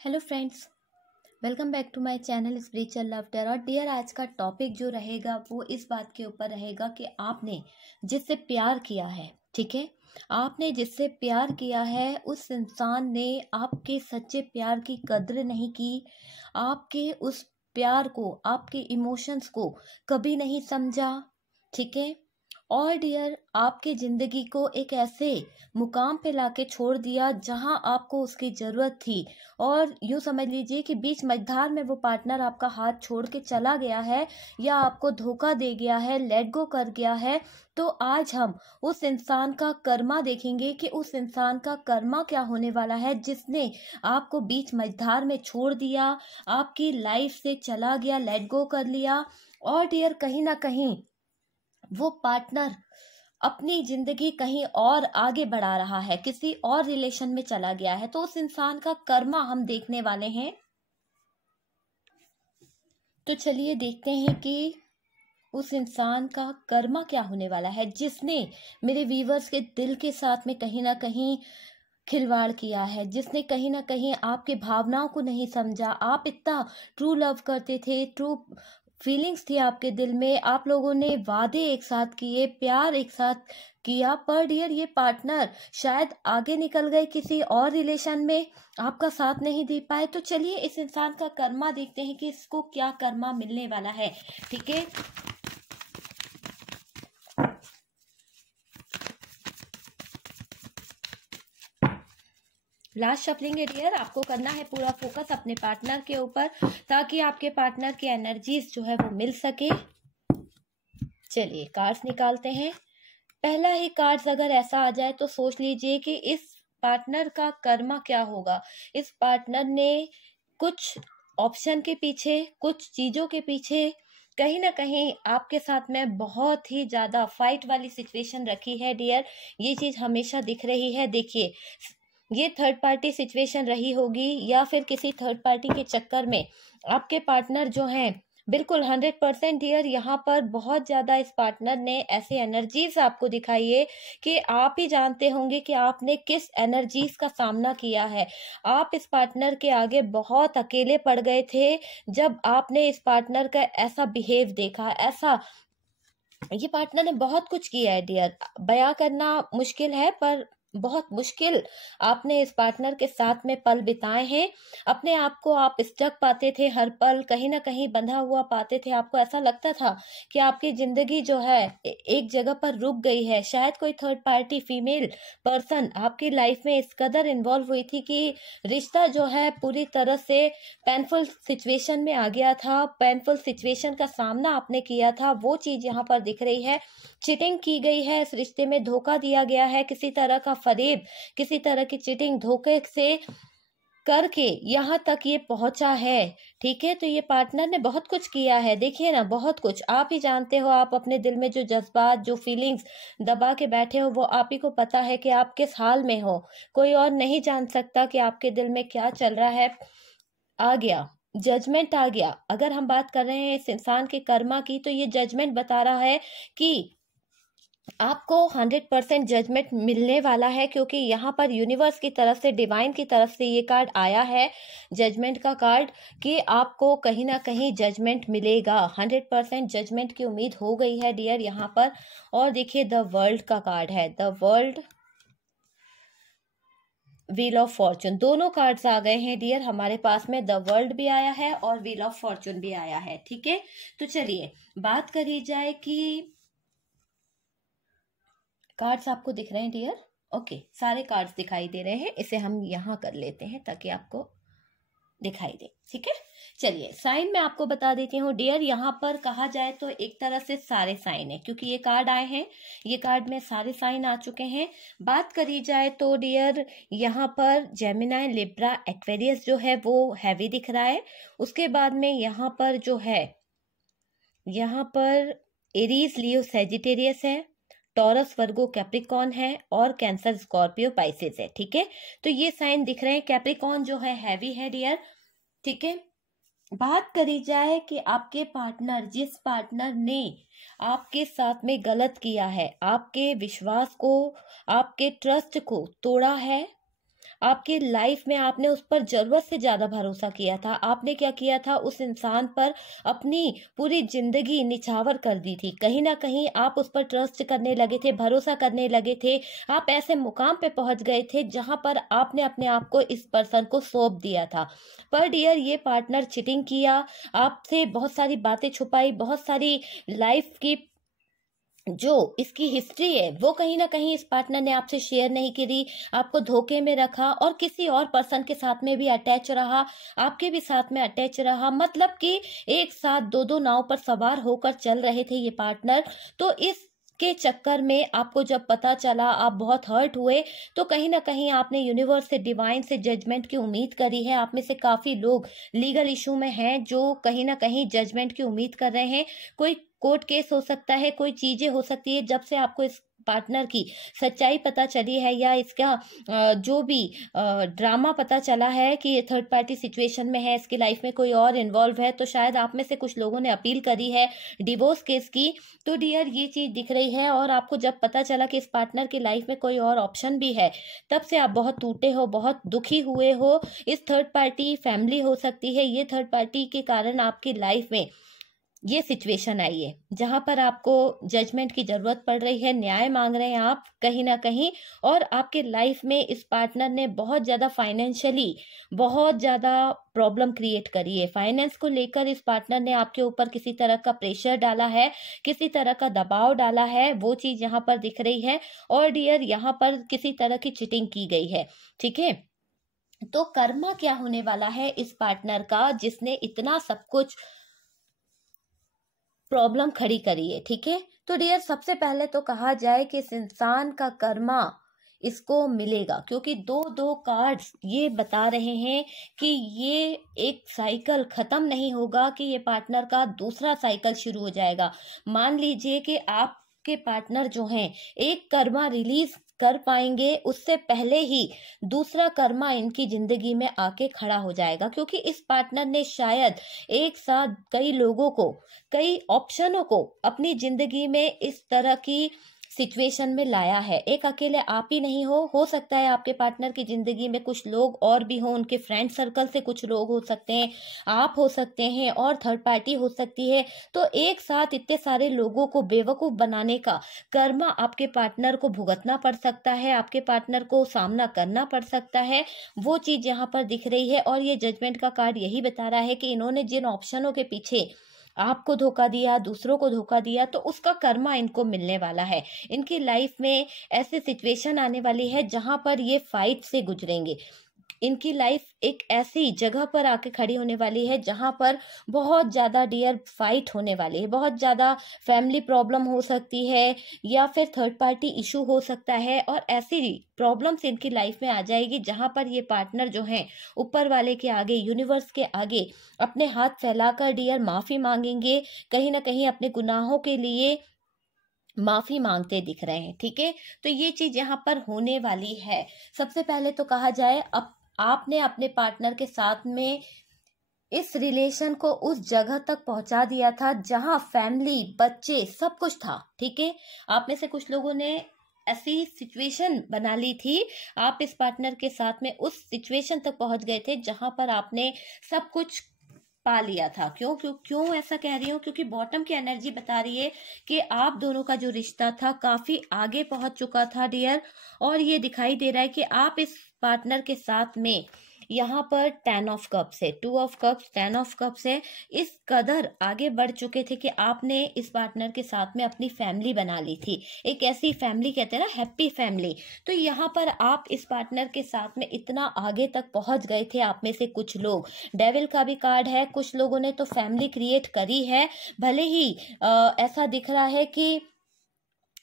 Hello friends, welcome back to my channel spiritual love terror. Dear, आज का topic जो रहेगा वो इस बात के ऊपर रहेगा कि आपने जिससे प्यार किया है, ठीक है, आपने जिससे प्यार किया है उस इंसान ने आपके सच्चे प्यार की कद्र नहीं की, आपके उस प्यार को, आपके इमोशंस को कभी नहीं समझा, ठीक है। और डियर, आपके जिंदगी को एक ऐसे मुकाम पे लाके छोड़ दिया जहां आपको उसकी जरूरत थी। और यूं समझ लीजिए कि बीच मझधार में वो पार्टनर आपका हाथ छोड़ के चला गया है या आपको धोखा दे गया है, लेट गो कर गया है। तो आज हम उस इंसान का कर्मा देखेंगे कि उस इंसान का कर्मा क्या होने वाला है जिसने आपको बीच मझधार में छोड़ दिया, आपकी लाइफ से चला गया, लेट गो कर लिया। और डियर, कहीं ना कहीं वो पार्टनर अपनी जिंदगी कहीं और आगे बढ़ा रहा है, किसी और रिलेशन में चला गया है। तो उस इंसान का कर्मा हम देखने वाले हैं। तो चलिए देखते हैं कि उस इंसान का कर्मा क्या होने वाला है जिसने मेरे व्यूवर्स के दिल के साथ में कहीं ना कहीं खिलवाड़ किया है, जिसने कहीं ना कहीं आपके भावनाओं को नहीं समझा। आप इतना ट्रू लव करते थे, ट्रू फीलिंग्स थी आपके दिल में, आप लोगों ने वादे एक साथ किए, प्यार एक साथ किया, पर डियर ये पार्टनर शायद आगे निकल गए किसी और रिलेशन में, आपका साथ नहीं दे पाए। तो चलिए इस इंसान का कर्मा देखते हैं कि इसको क्या कर्मा मिलने वाला है, ठीक है। लास्ट शफलिंग है डियर, आपको करना है पूरा फोकस अपने पार्टनर के ऊपर ताकि आपके पार्टनर की एनर्जीज जो है वो मिल सके। चलिए कार्ड्स निकालते हैं। पहला ही कार्ड्स अगर ऐसा आ जाए तो सोच लीजिए कि इस पार्टनर का कर्मा क्या होगा। इस पार्टनर ने कुछ ऑप्शन के पीछे, कुछ चीजों के पीछे कहीं ना कहीं आपके साथ में बहुत ही ज्यादा फाइट वाली सिचुएशन रखी है डियर। ये चीज हमेशा दिख रही है। देखिए, ये थर्ड पार्टी सिचुएशन रही होगी या फिर किसी थर्ड पार्टी के चक्कर में आपके पार्टनर जो हैं, बिल्कुल 100% डियर, यहाँ पर बहुत ज्यादा इस पार्टनर ने ऐसी एनर्जीज आपको दिखाई है कि आप ही जानते होंगे कि आपने किस एनर्जीज का सामना किया है। आप इस पार्टनर के आगे बहुत अकेले पड़ गए थे जब आपने इस पार्टनर का ऐसा बिहेव देखा। ऐसा ये पार्टनर ने बहुत कुछ किया है डियर, बयां करना मुश्किल है, पर बहुत मुश्किल आपने इस पार्टनर के साथ में पल बिताए हैं। अपने आप को आप स्टक पाते थे, हर पल कहीं ना कहीं बंधा हुआ पाते थे। आपको ऐसा लगता था कि आपकी जिंदगी जो है एक जगह पर रुक गई है। शायद कोई थर्ड पार्टी फीमेल पर्सन आपकी लाइफ में इस कदर इन्वॉल्व हुई थी कि रिश्ता जो है पूरी तरह से पेनफुल सिचुएशन में आ गया था, पेनफुल सिचुएशन का सामना आपने किया था। वो चीज यहाँ पर दिख रही है। चीटिंग की गई है इस रिश्ते में, धोखा दिया गया है, किसी तरह का फरेब, किसी तरह की चीटिंग धोखे से करके यहाँ तक ये पहुंचा है, ठीक है। तो ये पार्टनर ने बहुत कुछ किया है, देखिए ना, बहुत कुछ। आप ही जानते हो, आप अपने दिल में जो जज्बात, जो फीलिंग्स दबा के बैठे हो वो आप ही को पता है कि आप किस हाल में हो। कोई और नहीं जान सकता कि आपके दिल में क्या चल रहा है। आ गया जजमेंट, आ गया। अगर हम बात कर रहे हैं इस इंसान के कर्मा की, तो ये जजमेंट बता रहा है कि आपको 100% जजमेंट मिलने वाला है, क्योंकि यहाँ पर यूनिवर्स की तरफ से, डिवाइन की तरफ से ये कार्ड आया है, जजमेंट का कार्ड, कि आपको कहीं ना कहीं जजमेंट मिलेगा। 100% जजमेंट की उम्मीद हो गई है डियर यहाँ पर। और देखिए, द वर्ल्ड का कार्ड है, the world, wheel of Fortune, दोनों कार्ड्स आ गए हैं डियर हमारे पास में। द वर्ल्ड भी आया है और व्हील ऑफ फॉर्चून भी आया है, ठीक है। तो चलिए बात करी जाए कि कार्ड्स आपको दिख रहे हैं डियर। ओके, सारे कार्ड्स दिखाई दे रहे हैं। इसे हम यहाँ कर लेते हैं ताकि आपको दिखाई दे, ठीक है। चलिए साइन मैं आपको बता देती हूँ डियर। यहाँ पर कहा जाए तो एक तरह से सारे साइन है, क्योंकि ये कार्ड आए हैं, ये कार्ड में सारे साइन आ चुके हैं। बात करी जाए तो डियर, यहाँ पर जेमिनाई, लिब्रा, एक्वेरियस जो है वो हैवी दिख रहा है। उसके बाद में यहाँ पर जो है, यहाँ पर एरीज, लियो, सेजिटेरियस है, टॉरस, वर्गो, कैप्रिकॉन है, और कैंसर, स्कॉर्पियो, पाइसेस है, ठीक है। तो ये साइन दिख रहे हैं। कैप्रिकॉन जो है हैवी है डियर, ठीक है। बात करी जाए कि आपके पार्टनर, जिस पार्टनर ने आपके साथ में गलत किया है, आपके विश्वास को, आपके ट्रस्ट को तोड़ा है, आपके लाइफ में आपने उस पर जरूरत से ज्यादा भरोसा किया था। आपने क्या किया था, उस इंसान पर अपनी पूरी जिंदगी निछावर कर दी थी। कहीं ना कहीं आप उस पर ट्रस्ट करने लगे थे, भरोसा करने लगे थे। आप ऐसे मुकाम पे पहुंच गए थे जहां पर आपने अपने आप को इस पर्सन को सौंप दिया था। पर डियर, ये पार्टनर चीटिंग किया, आपसे बहुत सारी बातें छुपाई, बहुत सारी लाइफ की जो इसकी हिस्ट्री है वो कहीं ना कहीं इस पार्टनर ने आपसे शेयर नहीं करी, आपको धोखे में रखा और किसी और पर्सन के साथ में भी अटैच रहा, आपके भी साथ में अटैच रहा। मतलब कि एक साथ दो दो नाव पर सवार होकर चल रहे थे ये पार्टनर। तो इस के चक्कर में आपको जब पता चला, आप बहुत हर्ट हुए। तो कहीं ना कहीं आपने यूनिवर्स से, डिवाइन से जजमेंट की उम्मीद करी है। आप में से काफी लोग लीगल इशू में हैं जो कहीं ना कहीं जजमेंट की उम्मीद कर रहे हैं। कोई कोर्ट केस हो सकता है, कोई चीजें हो सकती है। जब से आपको इस पार्टनर की सच्चाई पता चली है या इसका जो भी ड्रामा पता चला है कि ये थर्ड पार्टी सिचुएशन में है, इसकी लाइफ में कोई और इन्वॉल्व है, तो शायद आप में से कुछ लोगों ने अपील करी है डिवोर्स केस की। तो डियर, ये चीज दिख रही है। और आपको जब पता चला कि इस पार्टनर की लाइफ में कोई और ऑप्शन भी है, तब से आप बहुत टूटे हो, बहुत दुखी हुए हो। इस थर्ड पार्टी फैमिली हो सकती है, ये थर्ड पार्टी के कारण आपकी लाइफ में ये सिचुएशन आई है जहां पर आपको जजमेंट की जरूरत पड़ रही है, न्याय मांग रहे हैं आप कहीं ना कहीं। और आपके लाइफ में इस पार्टनर ने बहुत ज्यादा फाइनेंशियली बहुत ज्यादा प्रॉब्लम क्रिएट करी है। फाइनेंस को लेकर इस पार्टनर ने आपके ऊपर किसी तरह का प्रेशर डाला है, किसी तरह का दबाव डाला है, वो चीज यहाँ पर दिख रही है। और डियर, यहाँ पर किसी तरह की चीटिंग की गई है, ठीक है। तो कर्मा क्या होने वाला है इस पार्टनर का जिसने इतना सब कुछ प्रॉब्लम खड़ी करी है, ठीक है। तो डियर, सबसे पहले तो कहा जाए कि इस इंसान का कर्मा इसको मिलेगा, क्योंकि दो दो कार्ड्स ये बता रहे हैं कि ये एक साइकिल खत्म नहीं होगा, कि ये पार्टनर का दूसरा साइकिल शुरू हो जाएगा। मान लीजिए कि आपके पार्टनर जो हैं एक कर्मा रिलीज कर पाएंगे, उससे पहले ही दूसरा कर्मा इनकी जिंदगी में आके खड़ा हो जाएगा। क्योंकि इस पार्टनर ने शायद एक साथ कई लोगों को, कई ऑप्शनों को अपनी जिंदगी में इस तरह की सिचुएशन में लाया है। एक अकेले आप ही नहीं हो सकता है आपके पार्टनर की जिंदगी में कुछ लोग और भी हो, उनके फ्रेंड सर्कल से कुछ लोग हो सकते हैं, आप हो सकते हैं और थर्ड पार्टी हो सकती है। तो एक साथ इतने सारे लोगों को बेवकूफ बनाने का कर्मा आपके पार्टनर को भुगतना पड़ सकता है, आपके पार्टनर को सामना करना पड़ सकता है। वो चीज यहाँ पर दिख रही है। और ये जजमेंट का कार्ड यही बता रहा है कि इन्होंने जिन ऑप्शनों के पीछे आपको धोखा दिया, दूसरों को धोखा दिया, तो उसका कर्मा इनको मिलने वाला है। इनकी लाइफ में ऐसे सिचुएशन आने वाली है जहां पर ये फाइट से गुजरेंगे। इनकी लाइफ एक ऐसी जगह पर आके खड़ी होने वाली है जहां पर बहुत ज्यादा डियर फाइट होने वाली है, बहुत ज्यादा फैमिली प्रॉब्लम हो सकती है या फिर थर्ड पार्टी इशू हो सकता है। और ऐसी प्रॉब्लम्स इनकी लाइफ में आ जाएगी जहां पर ये पार्टनर जो हैं ऊपर वाले के आगे, यूनिवर्स के आगे अपने हाथ फैलाकर डियर माफी मांगेंगे, कहीं ना कहीं अपने गुनाहों के लिए माफी मांगते दिख रहे हैं, ठीक है। तो ये चीज यहाँ पर होने वाली है। सबसे पहले तो कहा जाए, अब आपने अपने पार्टनर के साथ में इस रिलेशन को उस जगह तक पहुंचा दिया था जहां फैमिली, बच्चे, सब कुछ था, ठीक है। आप में से कुछ लोगों ने ऐसी सिचुएशन बना ली थी, आप इस पार्टनर के साथ में उस सिचुएशन तक पहुंच गए थे जहां पर आपने सब कुछ पा लिया था। क्यों क्यों क्यों ऐसा कह रही हूँ, क्योंकि बॉटम की एनर्जी बता रही है कि आप दोनों का जो रिश्ता था काफी आगे पहुंच चुका था डियर। और ये दिखाई दे रहा है कि आप इस पार्टनर के साथ में यहाँ पर 10 ऑफ कप्स है, 2 ऑफ कप्स, 10 ऑफ कप्स है। इस कदर आगे बढ़ चुके थे कि आपने इस पार्टनर के साथ में अपनी फैमिली बना ली थी, एक ऐसी फैमिली कहते हैं ना, हैप्पी फैमिली। तो यहाँ पर आप इस पार्टनर के साथ में इतना आगे तक पहुंच गए थे। आप में से कुछ लोग, डेविल का भी कार्ड है, कुछ लोगों ने तो फैमिली क्रिएट करी है। भले ही ऐसा दिख रहा है कि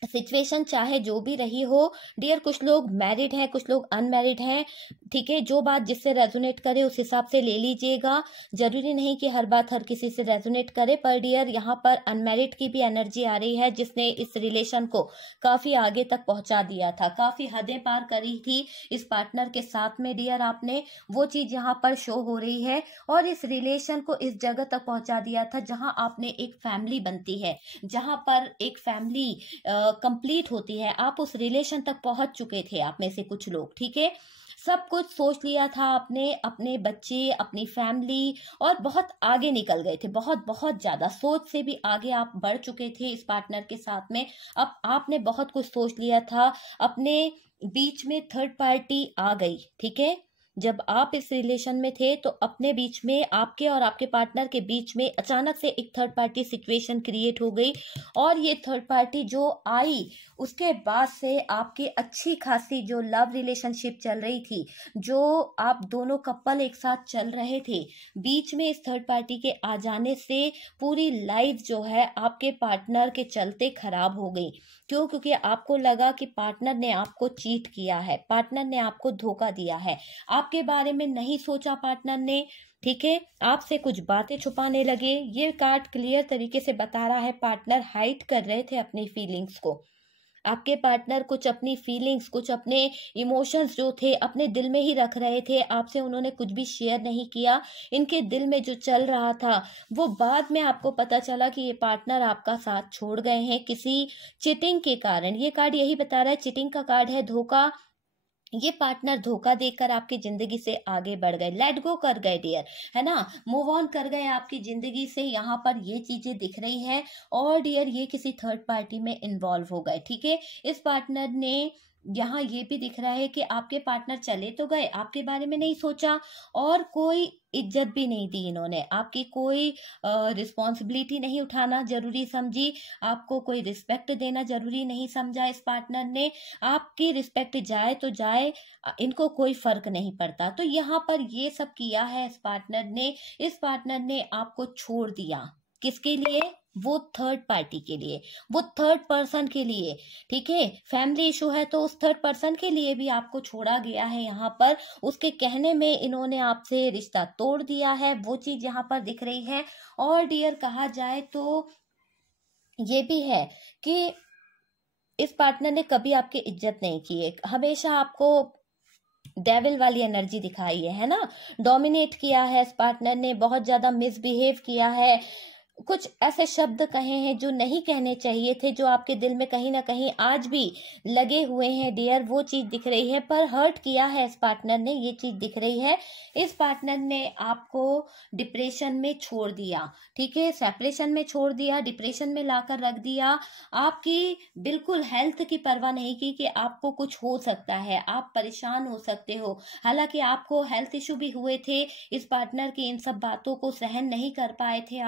सिचुएशन चाहे जो भी रही हो डियर, कुछ लोग मैरिड हैं, कुछ लोग अनमैरिड हैं, ठीक है। जो बात जिससे रेजोनेट करे उस हिसाब से ले लीजिएगा। जरूरी नहीं कि हर बात हर किसी से रेजोनेट करे। पर डियर, यहाँ पर अनमैरिड की भी एनर्जी आ रही है जिसने इस रिलेशन को काफी आगे तक पहुंचा दिया था, काफी हदें पार करी थी इस पार्टनर के साथ में डियर आपने, वो चीज यहाँ पर शो हो रही है। और इस रिलेशन को इस जगह तक पहुंचा दिया था जहां आपने एक फैमिली बनती है, जहां पर एक फैमिली कंप्लीट होती है। आप उस रिलेशन तक पहुंच चुके थे, आप में से कुछ लोग, ठीक है। सब कुछ सोच लिया था आपने, अपने बच्चे, अपनी फैमिली, और बहुत आगे निकल गए थे, बहुत बहुत ज्यादा सोच से भी आगे आप बढ़ चुके थे इस पार्टनर के साथ में। अब आपने बहुत कुछ सोच लिया था, अपने बीच में थर्ड पार्टी आ गई, ठीक है। जब आप इस रिलेशन में थे तो अपने बीच में, आपके और आपके पार्टनर के बीच में अचानक से एक थर्ड पार्टी सिचुएशन क्रिएट हो गई, और ये थर्ड पार्टी जो आई उसके बाद से आपकी अच्छी खासी जो लव रिलेशनशिप चल रही थी, जो आप दोनों कपल एक साथ चल रहे थे, बीच में इस थर्ड पार्टी के आ जाने से पूरी लाइफ जो है आपके पार्टनर के चलते खराब हो गई। क्यों? क्योंकि आपको लगा कि पार्टनर ने आपको चीट किया है, पार्टनर ने आपको धोखा दिया है, आपके बारे में नहीं सोचा पार्टनर ने, ठीक है, आपसे कुछ बातें छुपाने लगे। ये कार्ड क्लियर तरीके से बता रहा है पार्टनर हाइड कर रहे थे अपनी फीलिंग्स को। आपके पार्टनर कुछ अपनी फीलिंग्स, कुछ अपने इमोशंस जो थे अपने दिल में ही रख रहे थे, आपसे उन्होंने कुछ भी शेयर नहीं किया। इनके दिल में जो चल रहा था वो बाद में आपको पता चला कि ये पार्टनर आपका साथ छोड़ गए हैं किसी चीटिंग के कारण। ये कार्ड यही बता रहा है, चीटिंग का कार्ड है, धोखा। ये पार्टनर धोखा देकर आपकी जिंदगी से आगे बढ़ गए, लेट गो कर गए डियर, है ना, मूव ऑन कर गए आपकी जिंदगी से। यहाँ पर ये चीजें दिख रही हैं, और डियर ये किसी थर्ड पार्टी में इन्वॉल्व हो गए, ठीक है। इस पार्टनर ने, यहाँ ये भी दिख रहा है कि आपके पार्टनर चले तो गए, आपके बारे में नहीं सोचा, और कोई इज्जत भी नहीं दी इन्होंने, आपकी कोई रिस्पॉन्सिबिलिटी नहीं उठाना जरूरी समझी, आपको कोई रिस्पेक्ट देना जरूरी नहीं समझा इस पार्टनर ने। आपकी रिस्पेक्ट जाए तो जाए, इनको कोई फर्क नहीं पड़ता। तो यहाँ पर ये सब किया है इस पार्टनर ने। इस पार्टनर ने आपको छोड़ दिया, किसके लिए? वो थर्ड पार्टी के लिए, वो थर्ड पर्सन के लिए, ठीक है। फैमिली इशू है तो उस थर्ड पर्सन के लिए भी आपको छोड़ा गया है यहाँ पर। उसके कहने में इन्होंने आपसे रिश्ता तोड़ दिया है, वो चीज यहाँ पर दिख रही है। और डियर कहा जाए तो ये भी है कि इस पार्टनर ने कभी आपकी इज्जत नहीं की है, हमेशा आपको डेविल वाली एनर्जी दिखाई है ना, डोमिनेट किया है इस पार्टनर ने, बहुत ज्यादा मिसबिहेव किया है, कुछ ऐसे शब्द कहे हैं जो नहीं कहने चाहिए थे, जो आपके दिल में कहीं ना कहीं आज भी लगे हुए हैं डियर, वो चीज दिख रही है। पर हर्ट किया है इस पार्टनर ने, ये चीज दिख रही है। इस पार्टनर ने आपको डिप्रेशन में छोड़ दिया, ठीक है, सेपरेशन में छोड़ दिया, डिप्रेशन में लाकर रख दिया, आपकी बिल्कुल हेल्थ की परवाह नहीं की कि आपको कुछ हो सकता है, आप परेशान हो सकते हो। हालांकि आपको हेल्थ इशू भी हुए थे, इस पार्टनर की इन सब बातों को सहन नहीं कर पाए थे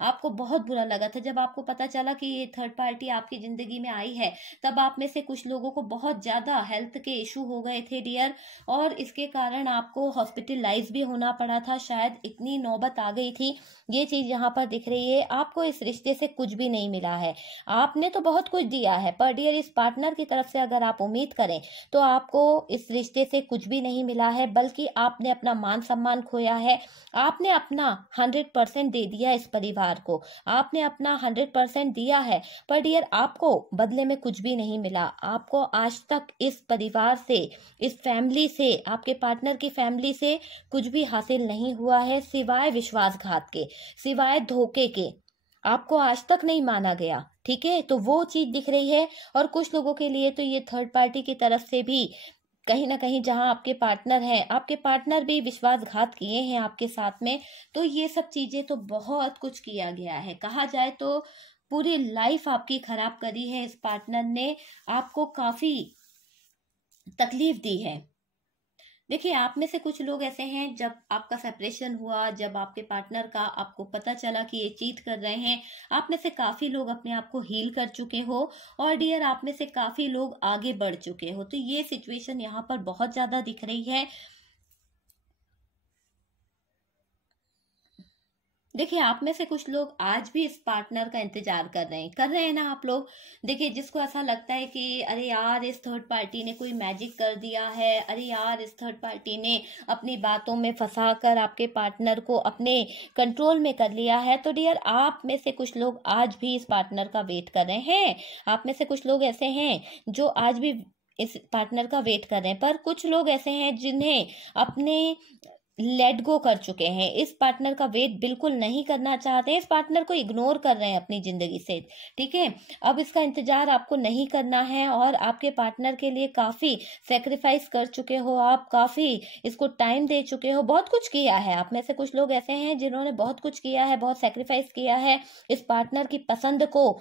आपको बहुत बुरा लगा था जब आपको पता चला कि ये थर्ड पार्टी आपकी जिंदगी में आई है। तब आप में से कुछ लोगों को बहुत ज्यादा हेल्थ के इशू हो गए थे डियर, और इसके कारण आपको हॉस्पिटलाइज भी होना पड़ा था, शायद इतनी नौबत आ गई थी। ये चीज यहाँ पर दिख रही है। आपको इस रिश्ते से कुछ भी नहीं मिला है, आपने तो बहुत कुछ दिया है, पर डियर इस पार्टनर की तरफ से अगर आप उम्मीद करें तो आपको इस रिश्ते से कुछ भी नहीं मिला है, बल्कि आपने अपना मान सम्मान खोया है। आपने अपना 100% दे दिया इस परिवार को, आपने अपना 100% दिया है, पर डियर आपको बदले में कुछ भी नहीं मिला। आपको आज तक इस परिवार से, इस फैमिली से, आपके पार्टनर की फैमिली से कुछ भी हासिल नहीं हुआ है, सिवाय विश्वासघात के, सिवाय धोखे के। आपको आज तक नहीं माना गया, ठीक है, तो वो चीज दिख रही है। और कुछ लोगों के लिए तो ये थर्ड पार्टी की तरफ से भी कहीं ना कहीं, जहां आपके पार्टनर हैं, आपके पार्टनर भी विश्वासघात किए हैं आपके साथ में। तो ये सब चीजें तो बहुत कुछ किया गया है, कहा जाए तो पूरी लाइफ आपकी खराब करी है इस पार्टनर ने, आपको काफी तकलीफ दी है। देखिए, आप में से कुछ लोग ऐसे हैं, जब आपका सेपरेशन हुआ, जब आपके पार्टनर का आपको पता चला कि ये चीट कर रहे हैं, आप में से काफी लोग अपने आप को हील कर चुके हो, और डियर आप में से काफी लोग आगे बढ़ चुके हो। तो ये सिचुएशन यहाँ पर बहुत ज्यादा दिख रही है। देखिए, आप में से कुछ लोग आज भी इस पार्टनर का इंतजार कर रहे हैं ना आप लोग। देखिए, जिसको ऐसा लगता है कि अरे यार इस थर्ड पार्टी ने कोई मैजिक कर दिया है, अरे यार इस थर्ड पार्टी ने अपनी बातों में फंसाकर आपके पार्टनर को अपने कंट्रोल में कर लिया है, तो डियर आप में से कुछ लोग आज भी इस पार्टनर का वेट कर रहे हैं। आप में से कुछ लोग ऐसे हैं जो आज भी इस पार्टनर का वेट कर रहे हैं, पर कुछ लोग ऐसे हैं जिन्हें अपने लेट गो कर चुके हैं, इस पार्टनर का वेट बिल्कुल नहीं करना चाहते हैं, इस पार्टनर को इग्नोर कर रहे हैं अपनी जिंदगी से। ठीक है, अब इसका इंतजार आपको नहीं करना है और आपके पार्टनर के लिए काफी सेक्रीफाइस कर चुके हो आप, काफी इसको टाइम दे चुके हो, बहुत कुछ किया है। आप में से कुछ लोग ऐसे हैं जिन्होंने बहुत कुछ किया है, बहुत सेक्रीफाइस किया है इस पार्टनर की पसंद को।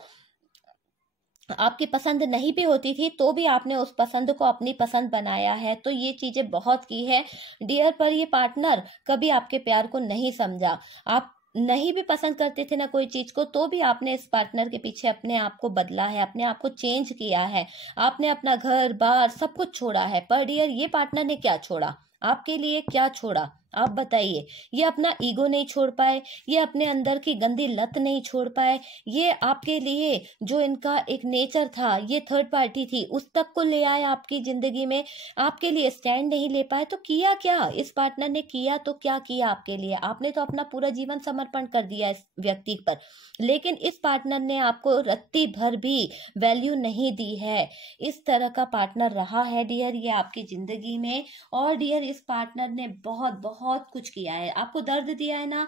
आपकी पसंद नहीं भी होती थी तो भी आपने उस पसंद को अपनी पसंद बनाया है, तो ये चीजें बहुत की है डियर। पर ये पार्टनर कभी आपके प्यार को नहीं समझा, आप नहीं भी पसंद करते थे ना कोई चीज को, तो भी आपने इस पार्टनर के पीछे अपने आप को बदला है, अपने आप को चेंज किया है, आपने अपना घर बार सब कुछ छोड़ा है। पर डियर ये पार्टनर ने क्या छोड़ा आपके लिए, क्या छोड़ा आप बताइए। ये अपना ईगो नहीं छोड़ पाए, ये अपने अंदर की गंदी लत नहीं छोड़ पाए, ये आपके लिए जो इनका एक नेचर था, ये थर्ड पार्टी थी, उस तक को ले आए आपकी जिंदगी में, आपके लिए स्टैंड नहीं ले पाए। तो किया क्या इस पार्टनर ने, किया तो क्या किया आपके लिए, आपने तो अपना पूरा जीवन समर्पण कर दिया इस व्यक्ति पर, लेकिन इस पार्टनर ने आपको रत्ती भर भी वैल्यू नहीं दी है। इस तरह का पार्टनर रहा है डियर ये आपकी जिंदगी में। और डियर इस पार्टनर ने बहुत बहुत कुछ किया है, आपको दर्द दिया है ना,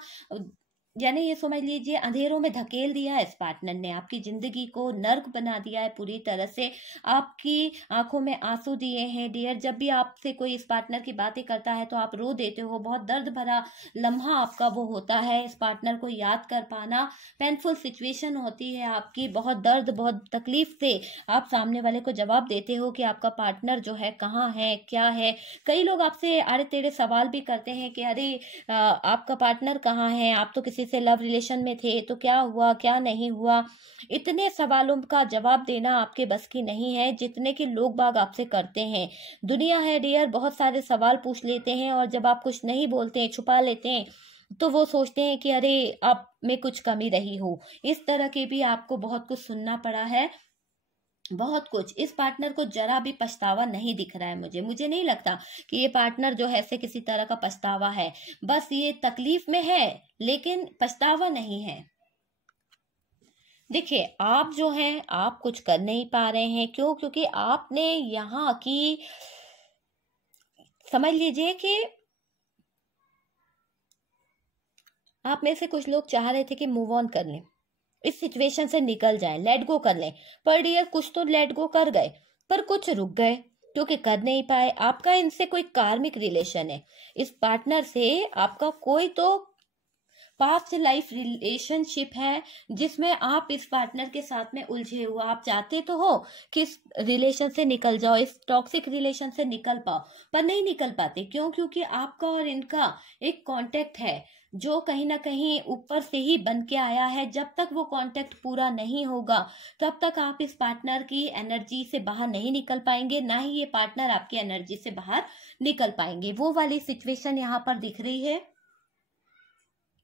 यानी ये समझ लीजिए अंधेरों में धकेल दिया है इस पार्टनर ने, आपकी जिंदगी को नर्क बना दिया है पूरी तरह से, आपकी आंखों में आंसू दिए हैं डियर। जब भी आपसे कोई इस पार्टनर की बातें करता है तो आप रो देते हो, बहुत दर्द भरा लम्हा आपका वो होता है, इस पार्टनर को याद कर पाना पेनफुल सिचुएशन होती है आपकी, बहुत दर्द बहुत तकलीफ से आप सामने वाले को जवाब देते हो कि आपका पार्टनर जो है कहाँ है क्या है। कई लोग आपसे आड़े टेढ़े सवाल भी करते हैं कि अरे आपका पार्टनर कहाँ है, आप तो किसी से लव रिलेशन में थे तो क्या हुआ क्या नहीं हुआ। इतने सवालों का जवाब देना आपके बस की नहीं है जितने कि लोग बाग आपसे करते हैं। दुनिया है डियर, बहुत सारे सवाल पूछ लेते हैं और जब आप कुछ नहीं बोलते हैं, छुपा लेते हैं, तो वो सोचते हैं कि अरे आप में कुछ कमी रही हो। इस तरह के भी आपको बहुत कुछ सुनना पड़ा है, बहुत कुछ। इस पार्टनर को जरा भी पछतावा नहीं दिख रहा है, मुझे नहीं लगता कि ये पार्टनर जो है ऐसे किसी तरह का पछतावा है, बस ये तकलीफ में है लेकिन पछतावा नहीं है। देखिए आप जो हैं आप कुछ कर नहीं पा रहे हैं, क्यों? क्योंकि आपने यहाँ की समझ लीजिए कि आप में से कुछ लोग चाह रहे थे कि मूव ऑन कर लें, इस सिचुएशन से निकल जाएं, लेट गो कर लें। पर डियर कुछ तो लेट गो कर गए पर कुछ रुक गए क्योंकि कर नहीं पाए। आपका इनसे कोई कार्मिक रिलेशन है, इस पार्टनर से आपका कोई तो पास्ट लाइफ रिलेशनशिप है जिसमें आप इस पार्टनर के साथ में उलझे हुआ, आप चाहते तो हो कि इस रिलेशन से निकल जाओ, इस टॉक्सिक रिलेशन से निकल पाओ, पर नहीं निकल पाते। क्यों? क्योंकि आपका और इनका एक कांटेक्ट है जो कहीं ना कहीं ऊपर से ही बन के आया है। जब तक वो कांटेक्ट पूरा नहीं होगा तब तक आप इस पार्टनर की एनर्जी से बाहर नहीं निकल पाएंगे, ना ही ये पार्टनर आपकी एनर्जी से बाहर निकल पाएंगे। वो वाली सिचुएशन यहाँ पर दिख रही है।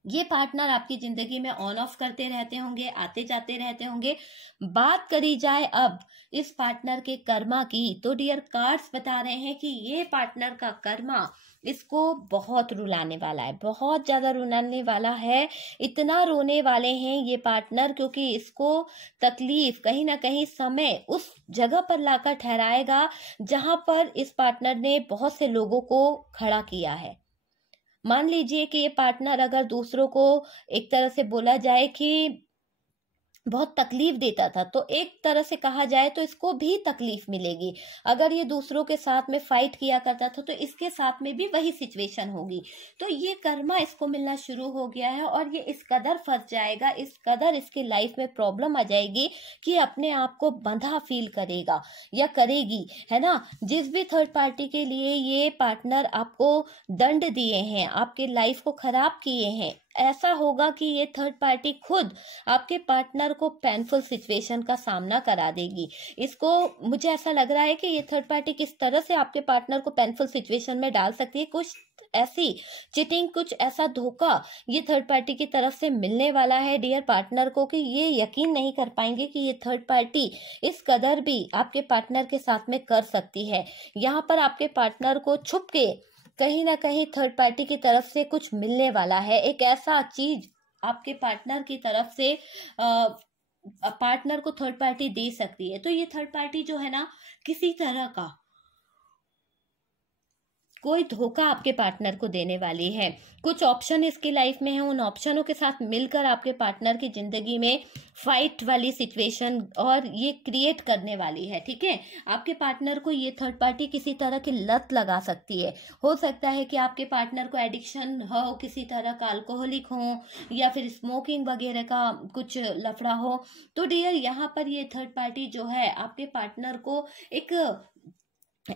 ये पार्टनर आपकी जिंदगी में ऑन ऑफ करते रहते होंगे, आते जाते रहते होंगे। बात करी जाए अब इस पार्टनर के कर्मा की, तो डियर कार्ड्स बता रहे हैं कि ये पार्टनर का कर्मा इसको बहुत रुलाने वाला है, बहुत ज्यादा रुलाने वाला है। इतना रोने वाले हैं ये पार्टनर क्योंकि इसको तकलीफ कहीं ना कहीं समय उस जगह पर लाकर ठहराएगा जहां पर इस पार्टनर ने बहुत से लोगों को खड़ा किया है। मान लीजिए कि ये पार्टनर अगर दूसरों को एक तरह से बोला जाए कि बहुत तकलीफ देता था, तो एक तरह से कहा जाए तो इसको भी तकलीफ मिलेगी। अगर ये दूसरों के साथ में फाइट किया करता था तो इसके साथ में भी वही सिचुएशन होगी। तो ये कर्मा इसको मिलना शुरू हो गया है और ये इस कदर फंस जाएगा, इस कदर इसके लाइफ में प्रॉब्लम आ जाएगी कि अपने आप को बंधा फील करेगा या करेगी, है ना। जिस भी थर्ड पार्टी के लिए ये पार्टनर आपको दंड दिए हैं, आपके लाइफ को खराब किए हैं, ऐसा होगा कि ये थर्ड पार्टी खुद आपके पार्टनर को पेनफुल सिचुएशन का सामना करा देगी। इसको मुझे ऐसा लग रहा है कि ये थर्ड पार्टी किस तरह से आपके पार्टनर को पेनफुल सिचुएशन में डाल सकती है। कुछ ऐसी चिटिंग, कुछ ऐसा धोखा ये थर्ड पार्टी की तरफ से मिलने वाला है डियर पार्टनर को कि ये यकीन नहीं कर पाएंगे कि ये थर्ड पार्टी इस कदर भी आपके पार्टनर के साथ में कर सकती है। यहाँ पर आपके पार्टनर को छुप के कहीं ना कहीं थर्ड पार्टी की तरफ से कुछ मिलने वाला है, एक ऐसा चीज आपके पार्टनर की तरफ से पार्टनर को थर्ड पार्टी दे सकती है। तो ये थर्ड पार्टी जो है ना, किसी तरह का कोई धोखा आपके पार्टनर को देने वाली है। कुछ ऑप्शन इसकी लाइफ में है, उन ऑप्शनों के साथ मिलकर आपके पार्टनर की जिंदगी में फाइट वाली सिचुएशन और ये क्रिएट करने वाली है। ठीक है, आपके पार्टनर को ये थर्ड पार्टी किसी तरह की लत लगा सकती है। हो सकता है कि आपके पार्टनर को एडिक्शन हो, किसी तरह का अल्कोहलिक हो या फिर स्मोकिंग वगैरह का कुछ लफड़ा हो। तो डियर यहाँ पर ये थर्ड पार्टी जो है आपके पार्टनर को एक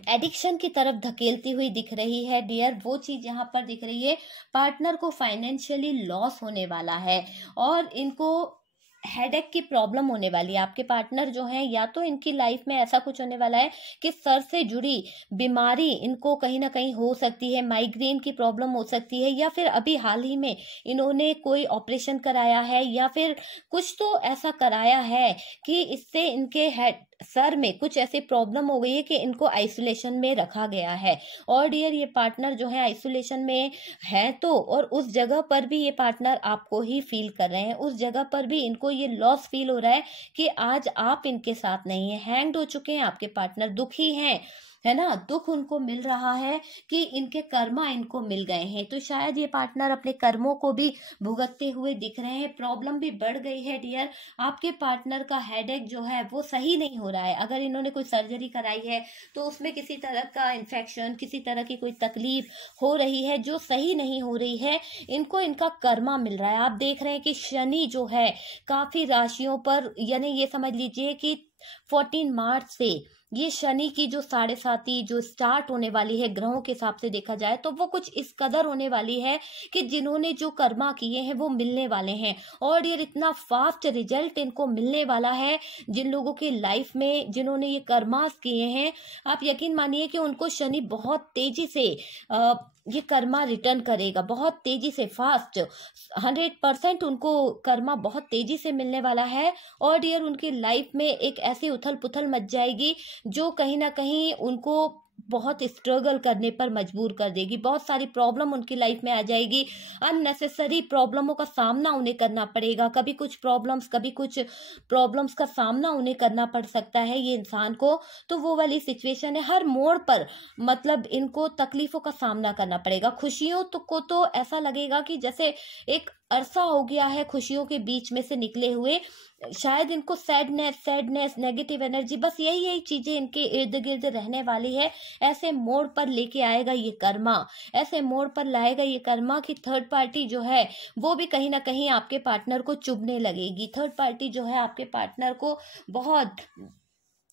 एडिक्शन की तरफ धकेलती हुई दिख रही है। डियर वो चीज यहाँ पर दिख रही है, पार्टनर को फाइनेंशियली लॉस होने वाला है और इनको हेडेक की प्रॉब्लम होने वाली है। आपके पार्टनर जो हैं या तो इनकी लाइफ में ऐसा कुछ होने वाला है कि सर से जुड़ी बीमारी इनको कहीं ना कहीं हो सकती है, माइग्रेन की प्रॉब्लम हो सकती है, या फिर अभी हाल ही में इन्होंने कोई ऑपरेशन कराया है या फिर कुछ तो ऐसा कराया है कि इससे इनके हेड सर में कुछ ऐसी प्रॉब्लम हो गई है कि इनको आइसोलेशन में रखा गया है। और डियर ये पार्टनर जो है आइसोलेशन में है तो, और उस जगह पर भी ये पार्टनर आपको ही फील कर रहे हैं, उस जगह पर भी इनको ये लॉस फील हो रहा है कि आज आप इनके साथ नहीं है। हैंग्ड हो चुके हैं आपके पार्टनर, दुखी हैं, है ना, दुख उनको मिल रहा है कि इनके कर्मा इनको मिल गए हैं। तो शायद ये पार्टनर अपने कर्मों को भी भुगतते हुए दिख रहे हैं। प्रॉब्लम भी बढ़ गई है डियर, आपके पार्टनर का हेडेक जो है वो सही नहीं हो रहा है। अगर इन्होंने कोई सर्जरी कराई है तो उसमें किसी तरह का इन्फेक्शन, किसी तरह की कोई तकलीफ हो रही है जो सही नहीं हो रही है, इनको इनका कर्मा मिल रहा है। आप देख रहे हैं कि शनि जो है काफी राशियों पर, यानी ये समझ लीजिए कि 14 मार्च से ये शनि की जो 7.5 जो स्टार्ट होने वाली है ग्रहों के हिसाब से देखा जाए तो वो कुछ इस कदर होने वाली है कि जिन्होंने जो कर्मा किए हैं वो मिलने वाले हैं। और ये इतना फास्ट रिजल्ट इनको मिलने वाला है जिन लोगों की लाइफ में जिन्होंने ये कर्मास किए हैं, आप यकीन मानिए कि उनको शनि बहुत तेजी से ये कर्मा रिटर्न करेगा, बहुत तेजी से, फास्ट 100% उनको कर्मा बहुत तेजी से मिलने वाला है। और डियर उनकी लाइफ में एक ऐसी उथल पुथल मच जाएगी जो कहीं ना कहीं उनको बहुत स्ट्रगल करने पर मजबूर कर देगी। बहुत सारी प्रॉब्लम उनकी लाइफ में आ जाएगी, अननेसेसरी प्रॉब्लमों का सामना उन्हें करना पड़ेगा। कभी कुछ प्रॉब्लम्स का सामना उन्हें करना पड़ सकता है ये इंसान को। तो वो वाली सिचुएशन है, हर मोड़ पर मतलब इनको तकलीफों का सामना करना पड़ेगा। खुशियों को तो ऐसा लगेगा कि जैसे एक अरसा हो गया है खुशियों के बीच में से निकले हुए, शायद इनको सैडनेस नेगेटिव एनर्जी, बस यही चीजें इनके इर्द गिर्द रहने वाली है। ऐसे मोड़ पर लेके आएगा ये कर्मा, ऐसे मोड़ पर लाएगा ये कर्मा कि थर्ड पार्टी जो है वो भी कहीं ना कहीं आपके पार्टनर को चुभने लगेगी। थर्ड पार्टी जो है आपके पार्टनर को बहुत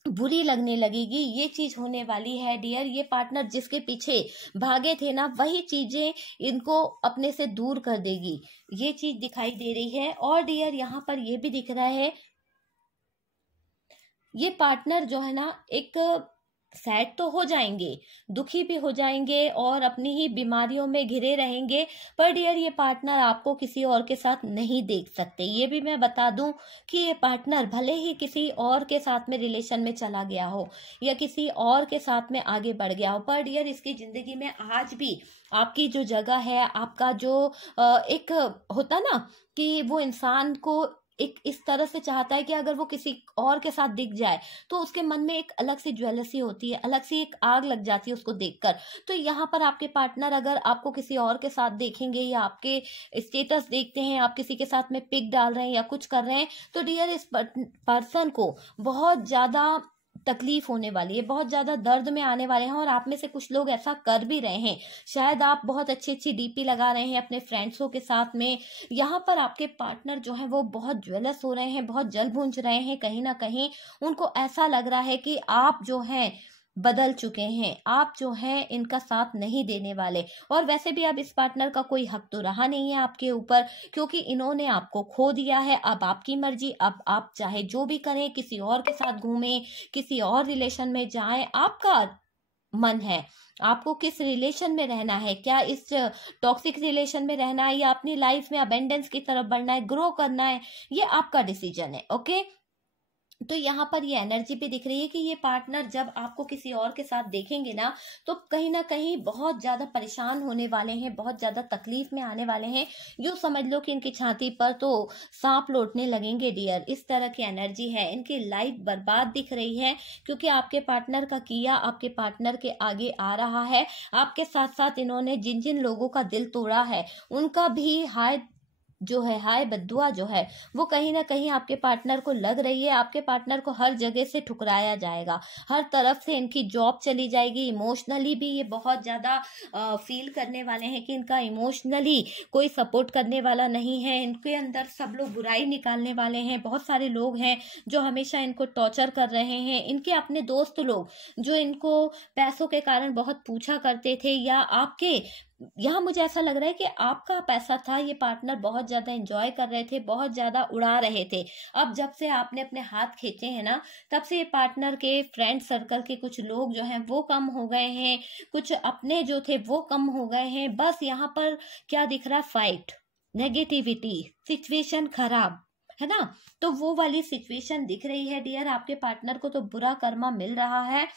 बुरी लगने लगेगी। ये चीज होने वाली है डियर। ये पार्टनर जिसके पीछे भागे थे ना, वही चीजें इनको अपने से दूर कर देगी, ये चीज दिखाई दे रही है। और डियर यहाँ पर ये भी दिख रहा है, ये पार्टनर जो है ना एक सैड तो हो जाएंगे, दुखी भी हो जाएंगे और अपनी ही बीमारियों में घिरे रहेंगे, पर डियर ये पार्टनर आपको किसी और के साथ नहीं देख सकते। ये भी मैं बता दूं कि ये पार्टनर भले ही किसी और के साथ में रिलेशन में चला गया हो या किसी और के साथ में आगे बढ़ गया हो, पर डियर इसकी जिंदगी में आज भी आपकी जो जगह है, आपका जो एक होता ना कि वो इंसान को एक इस तरह से चाहता है कि अगर वो किसी और के साथ दिख जाए तो उसके मन में एक अलग सी ज्वेलसी होती है, अलग सी एक आग लग जाती है उसको देखकर। तो यहाँ पर आपके पार्टनर अगर आपको किसी और के साथ देखेंगे या आपके स्टेटस देखते हैं, आप किसी के साथ में पिक डाल रहे हैं या कुछ कर रहे हैं, तो डियर इस पर्सन को बहुत ज्यादा तकलीफ होने वाली है, बहुत ज्यादा दर्द में आने वाले हैं। और आप में से कुछ लोग ऐसा कर भी रहे हैं, शायद आप बहुत अच्छी अच्छी डीपी लगा रहे हैं अपने फ्रेंड्सों के साथ में, यहाँ पर आपके पार्टनर जो है वो बहुत ज्वेलस हो रहे हैं, बहुत जल भूंज रहे हैं। कहीं ना कहीं उनको ऐसा लग रहा है कि आप जो हैं बदल चुके हैं, आप जो हैं इनका साथ नहीं देने वाले। और वैसे भी अब इस पार्टनर का कोई हक तो रहा नहीं है आपके ऊपर, क्योंकि इन्होंने आपको खो दिया है। अब आपकी मर्जी, अब आप चाहे जो भी करें, किसी और के साथ घूमें, किसी और रिलेशन में जाएं, आपका मन है आपको किस रिलेशन में रहना है, क्या इस टॉक्सिक रिलेशन में रहना है या अपनी लाइफ में अबेंडेंस की तरफ बढ़ना है, ग्रो करना है, ये आपका डिसीजन है। ओके, तो यहाँ पर ये एनर्जी भी दिख रही है कि ये पार्टनर जब आपको किसी और के साथ देखेंगे ना, तो कहीं ना कहीं बहुत ज्यादा परेशान होने वाले हैं, बहुत ज्यादा तकलीफ में आने वाले हैं। यूं समझ लो कि इनकी छाती पर तो सांप लौटने लगेंगे डियर, इस तरह की एनर्जी है। इनकी लाइफ बर्बाद दिख रही है, क्योंकि आपके पार्टनर का किया आपके पार्टनर के आगे आ रहा है। आपके साथ साथ इन्होंने जिन जिन लोगों का दिल तोड़ा है, उनका भी हाय बद्दुआ जो है वो कहीं ना कहीं आपके पार्टनर को लग रही है। आपके पार्टनर को हर जगह से ठुकराया जाएगा, हर तरफ से इनकी जॉब चली जाएगी। इमोशनली भी ये बहुत ज्यादा फील करने वाले हैं कि इनका इमोशनली कोई सपोर्ट करने वाला नहीं है। इनके अंदर सब लोग बुराई निकालने वाले हैं। बहुत सारे लोग हैं जो हमेशा इनको टॉर्चर कर रहे हैं। इनके अपने दोस्त लोग जो इनको पैसों के कारण बहुत पूछा करते थे, या आपके यहाँ मुझे ऐसा लग रहा है कि आपका पैसा था, ये पार्टनर बहुत ज्यादा एंजॉय कर रहे थे, बहुत ज्यादा उड़ा रहे थे। अब जब से आपने अपने हाथ खींचे हैं ना, तब से ये पार्टनर के फ्रेंड सर्कल के कुछ लोग जो हैं वो कम हो गए हैं, कुछ अपने जो थे वो कम हो गए हैं। बस यहाँ पर क्या दिख रहा है, फाइट, नेगेटिविटी, सिचुएशन खराब है ना। तो वो वाली सिचुएशन दिख रही है डियर। आपके पार्टनर को तो बुरा कर्मा मिल रहा है।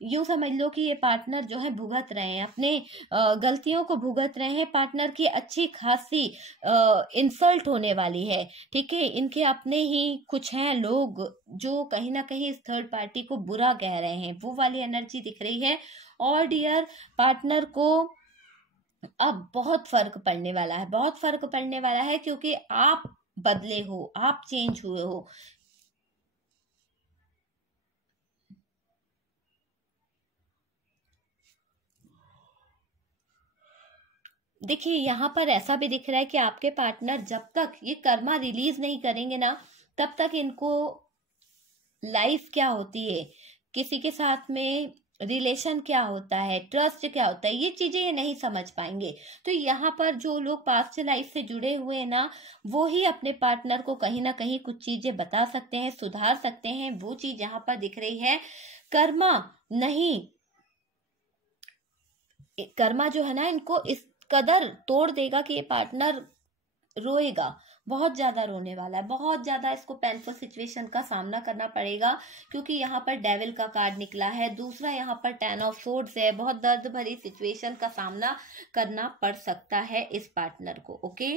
यूं समझ लो कि ये पार्टनर जो है भुगत रहे हैं, अपने गलतियों को भुगत रहे हैं। पार्टनर की अच्छी खासी इंसल्ट होने वाली है, ठीक है। इनके अपने ही कुछ हैं लोग जो कहीं ना कहीं इस थर्ड पार्टी को बुरा कह रहे हैं, वो वाली एनर्जी दिख रही है। और डियर, पार्टनर को अब बहुत फर्क पड़ने वाला है, बहुत फर्क पड़ने वाला है, क्योंकि आप बदले हो, आप चेंज हुए हो। देखिए यहाँ पर ऐसा भी दिख रहा है कि आपके पार्टनर जब तक ये कर्मा रिलीज नहीं करेंगे ना, तब तक इनको लाइफ क्या होती है, किसी के साथ में रिलेशन क्या होता है, ट्रस्ट क्या होता है, ये चीजें ये नहीं समझ पाएंगे। तो यहाँ पर जो लोग पास्ट लाइफ से जुड़े हुए हैं ना, वो ही अपने पार्टनर को कहीं ना कहीं कुछ चीजें बता सकते हैं, सुधार सकते हैं। वो चीज यहाँ पर दिख रही है। कर्मा नहीं, कर्मा जो है ना, इनको इस कदर तोड़ देगा कि ये पार्टनर रोएगा, बहुत ज्यादा रोने वाला है, बहुत ज्यादा इसको पेनफुल सिचुएशन का सामना करना पड़ेगा। क्योंकि यहाँ पर डेविल का कार्ड निकला है, दूसरा यहाँ पर 10 ऑफ सोर्ड्स है। बहुत दर्द भरी सिचुएशन का सामना करना पड़ सकता है इस पार्टनर को। ओके।